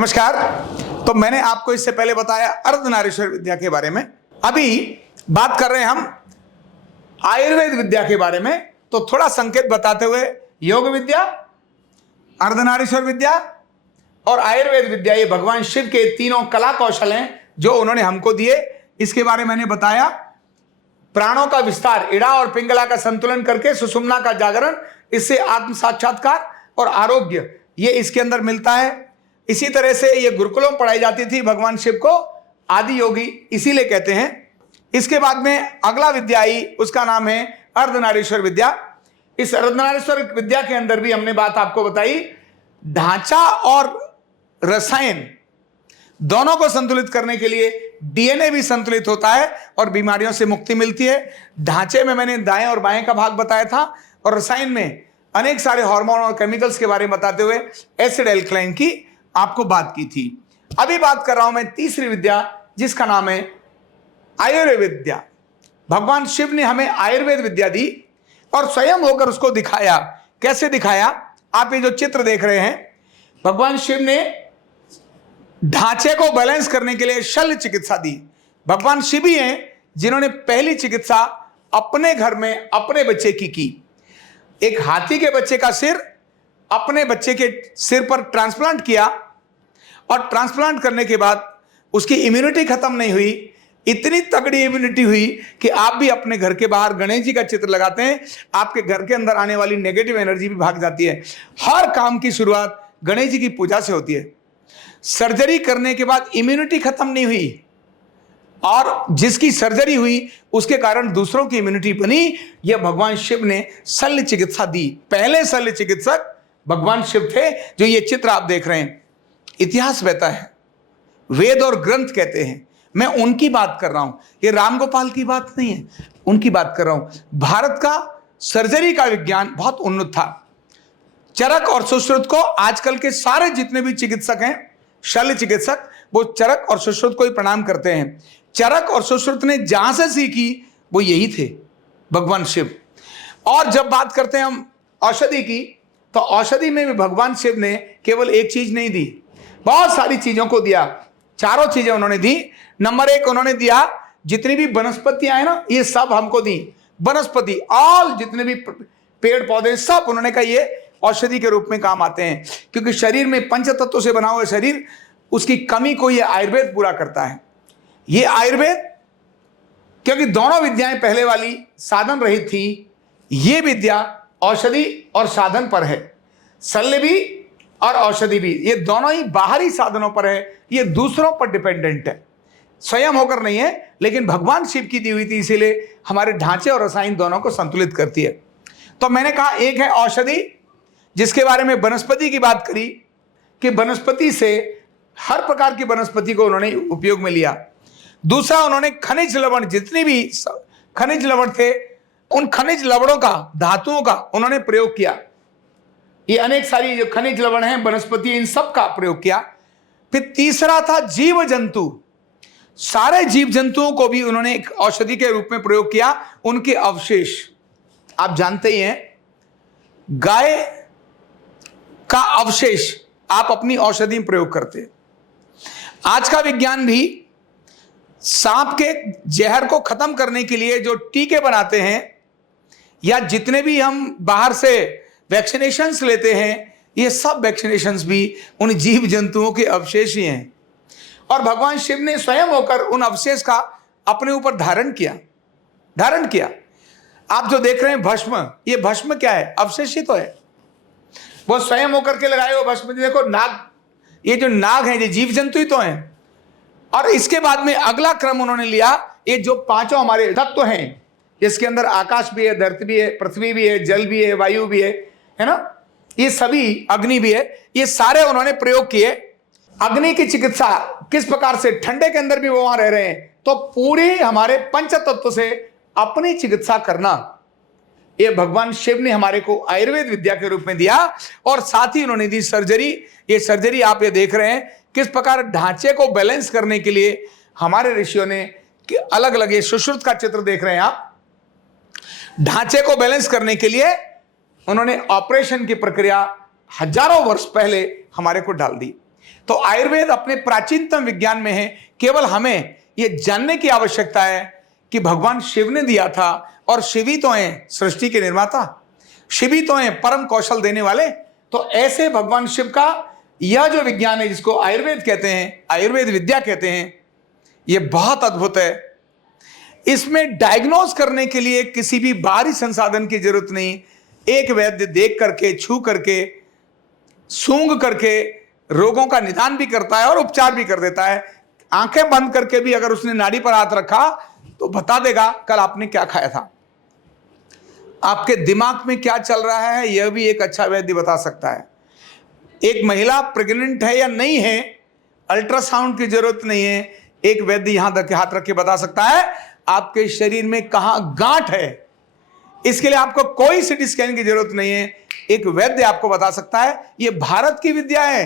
नमस्कार। तो मैंने आपको इससे पहले बताया अर्धनारीश्वर विद्या के बारे में। अभी बात कर रहे हैं हम आयुर्वेद विद्या के बारे में। तो थोड़ा संकेत बताते हुए, योग विद्या, अर्धनारीश्वर विद्या और आयुर्वेद विद्या, ये भगवान शिव के तीनों कला कौशल हैं जो उन्होंने हमको दिए। इसके बारे में मैंने बताया। प्राणों का विस्तार, इड़ा और पिंगला का संतुलन करके सुषुम्ना का जागरण, इससे आत्म साक्षात्कार और आरोग्य, ये इसके अंदर मिलता है। इसी तरह से ये गुरुकुलों में पढ़ाई जाती थी। भगवान शिव को आदि योगी इसीलिए कहते हैं। इसके बाद में अगला विद्या आई, उसका नाम है अर्धनारीश्वर विद्या। इस अर्धनारीश्वर विद्या के अंदर भी हमने बात आपको बताई, ढांचा और रसायन दोनों को संतुलित करने के लिए डीएनए भी संतुलित होता है और बीमारियों से मुक्ति मिलती है। ढांचे में मैंने दाएं और बाएं का भाग बताया था और रसायन में अनेक सारे हार्मोन और केमिकल्स के बारे में बताते हुए एसिड एल्कलाइन की आपको बात की थी। अभी बात कर रहा हूं मैं तीसरी विद्या, जिसका नाम है आयुर्वेद विद्या। भगवान शिव ने हमें आयुर्वेद विद्या दी और स्वयं होकर उसको दिखाया। कैसे दिखाया? आप ये जो चित्र देख रहे हैं, भगवान शिव ने ढांचे को बैलेंस करने के लिए शल्य चिकित्सा दी। भगवान शिव ही हैं जिन्होंने पहली चिकित्सा अपने घर में अपने बच्चे की। एक हाथी के बच्चे का सिर अपने बच्चे के सिर पर ट्रांसप्लांट किया और ट्रांसप्लांट करने के बाद उसकी इम्यूनिटी खत्म नहीं हुई। इतनी तगड़ी इम्यूनिटी हुई कि आप भी अपने घर के बाहर गणेश जी का चित्र लगाते हैं, आपके घर के अंदर आने वाली नेगेटिव एनर्जी भी भाग जाती है। हर काम की शुरुआत गणेश जी की पूजा से होती है। सर्जरी करने के बाद इम्यूनिटी खत्म नहीं हुई और जिसकी सर्जरी हुई उसके कारण दूसरों की इम्यूनिटी बनी। यह भगवान शिव ने शल्य चिकित्सा दी। पहले शल्य चिकित्सक भगवान शिव थे, जो ये चित्र आप देख रहे हैं। इतिहास बहता है, वेद और ग्रंथ कहते हैं। मैं उनकी बात कर रहा हूं, ये रामगोपाल की बात नहीं है, उनकी बात कर रहा हूं। भारत का सर्जरी का विज्ञान बहुत उन्नत था। चरक और सुश्रुत को आजकल के सारे जितने भी चिकित्सक हैं, शल्य चिकित्सक, वो चरक और सुश्रुत को ही प्रणाम करते हैं। चरक और सुश्रुत ने जहां से सीखी वो यही थे, भगवान शिव। और जब बात करते हैं हम औषधि की, तो औषधि में भी भगवान शिव ने केवल एक चीज नहीं दी, बहुत सारी चीजों को दिया। चारों चीजें उन्होंने दी। नंबर एक, उन्होंने दिया जितनी भी वनस्पतियां हैं ना, ये सब हमको दी। वनस्पति, ऑल जितने भी पेड़ पौधे, सब उन्होंने कहा ये औषधि के रूप में काम आते हैं। क्योंकि शरीर में पंच तत्वों से बना हुआ शरीर, उसकी कमी को ये आयुर्वेद पूरा करता है। ये आयुर्वेद, क्योंकि दोनों विद्याएं पहले वाली साधन रहित थी, ये विद्या औषधि और साधन पर है। शल्य भी और औषधि भी, ये दोनों ही बाहरी साधनों पर है, ये दूसरों पर डिपेंडेंट है, स्वयं होकर नहीं है। लेकिन भगवान शिव की दी हुई थी, इसीलिए हमारे ढांचे और रसायन दोनों को संतुलित करती है। तो मैंने कहा एक है औषधि, जिसके बारे में वनस्पति की बात करी कि वनस्पति से हर प्रकार की वनस्पति को उन्होंने उपयोग में लिया। दूसरा, उन्होंने खनिज लवण, जितने भी खनिज लवण थे, उन खनिज लवणों का, धातुओं का उन्होंने प्रयोग किया। ये अनेक सारी जो खनिज लवण हैं, वनस्पति, इन सब का प्रयोग किया। फिर तीसरा था जीव जंतु। सारे जीव जंतुओं को भी उन्होंने एक औषधि के रूप में प्रयोग किया। उनके अवशेष आप जानते ही हैं, गाय का अवशेष आप अपनी औषधि में प्रयोग करते हैं। आज का विज्ञान भी सांप के जहर को खत्म करने के लिए जो टीके बनाते हैं, या जितने भी हम बाहर से वैक्सीनेशंस लेते हैं, ये सब वैक्सीनेशंस भी उन जीव जंतुओं के अवशेष ही हैं। और भगवान शिव ने स्वयं होकर उन अवशेष का अपने ऊपर धारण किया। आप जो देख रहे हैं भस्म, ये भस्म क्या है? अवशेष ही तो है। वो स्वयं होकर के लगाए हुए भस्म। देखो नाग, ये जो नाग है, ये जीव जंतु ही तो हैं। और इसके बाद में अगला क्रम उन्होंने लिया, ये जो पांचों हमारे तत्व हैं, इसके अंदर आकाश भी है, धरती भी है, पृथ्वी भी है, जल भी है, वायु भी है ना, ये सभी, अग्नि भी है, ये सारे उन्होंने प्रयोग किए। अग्नि की चिकित्सा किस प्रकार से, ठंडे के अंदर भी वो वहां रह रहे हैं, तो पूरे हमारे पंच तत्व से अपनी चिकित्सा करना, ये भगवान शिव ने हमारे को आयुर्वेद विद्या के रूप में दिया। और साथ ही उन्होंने दी सर्जरी। ये सर्जरी आप ये देख रहे हैं किस प्रकार ढांचे को बैलेंस करने के लिए हमारे ऋषियों ने अलग अलग, ये सुश्रुत का चित्र देख रहे हैं आप, ढांचे को बैलेंस करने के लिए उन्होंने ऑपरेशन की प्रक्रिया हजारों वर्ष पहले हमारे को डाल दी। तो आयुर्वेद अपने प्राचीनतम विज्ञान में है। केवल हमें यह जानने की आवश्यकता है कि भगवान शिव ने दिया था, और शिव ही तो हैं सृष्टि के निर्माता, शिव ही तो हैं परम कौशल देने वाले। तो ऐसे भगवान शिव का यह जो विज्ञान है, जिसको आयुर्वेद कहते हैं, आयुर्वेद विद्या कहते हैं, यह बहुत अद्भुत है। इसमें डायग्नोज करने के लिए किसी भी बाहरी संसाधन की जरूरत नहीं। एक वैद्य देख करके, छू करके, सूंघ करके रोगों का निदान भी करता है और उपचार भी कर देता है। आंखें बंद करके भी अगर उसने नाड़ी पर हाथ रखा तो बता देगा कल आपने क्या खाया था। आपके दिमाग में क्या चल रहा है यह भी एक अच्छा वैद्य बता सकता है। एक महिला प्रेग्नेंट है या नहीं है, अल्ट्रासाउंड की जरूरत नहीं है, एक वैद्य यहां तक हाथ रख के बता सकता है आपके शरीर में कहां गांठ है। इसके लिए आपको कोई सीटी स्कैन की जरूरत नहीं है, एक वैद्य आपको बता सकता है। यह भारत की विद्या है,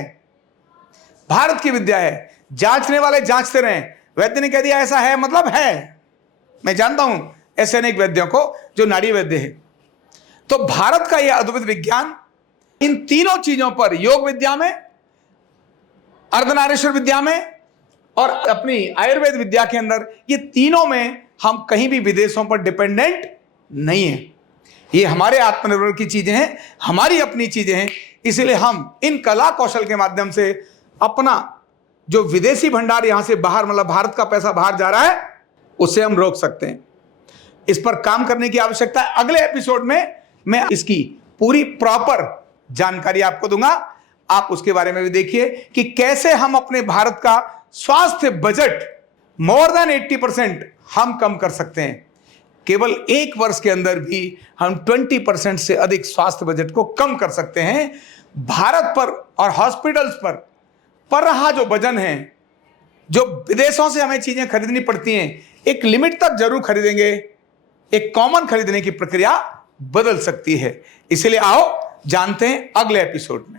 भारत की विद्या है। जांचने वाले जांचते रहे, वैद्य ने कह दिया ऐसा है मतलब है। मैं जानता हूं ऐसे अनेक वैद्यों को जो नाड़ी वैद्य है। तो भारत का यह अद्भुत विज्ञान इन तीनों चीजों पर, योग विद्या में, अर्धनारीश्वर विद्या में और अपनी आयुर्वेद विद्या के अंदर, ये तीनों में हम कहीं भी विदेशों पर डिपेंडेंट नहीं है। ये हमारे आत्मनिर्भर की चीजें हैं, हमारी अपनी चीजें हैं। इसलिए हम इन कला कौशल के माध्यम से अपना जो विदेशी भंडार यहां से बाहर, मतलब भारत का पैसा बाहर जा रहा है, उसे हम रोक सकते हैं। इस पर काम करने की आवश्यकता है। अगले एपिसोड में मैं इसकी पूरी प्रॉपर जानकारी आपको दूंगा। आप उसके बारे में भी देखिए कि कैसे हम अपने भारत का स्वास्थ्य बजट मोर देन 80% हम कम कर सकते हैं। केवल 1 वर्ष के अंदर भी हम 20% से अधिक स्वास्थ्य बजट को कम कर सकते हैं। भारत पर और हॉस्पिटल्स पर रहा जो वजन है, जो विदेशों से हमें चीजें खरीदनी पड़ती हैं, एक लिमिट तक जरूर खरीदेंगे, एक कॉमन खरीदने की प्रक्रिया बदल सकती है। इसलिए आओ जानते हैं अगले एपिसोड में।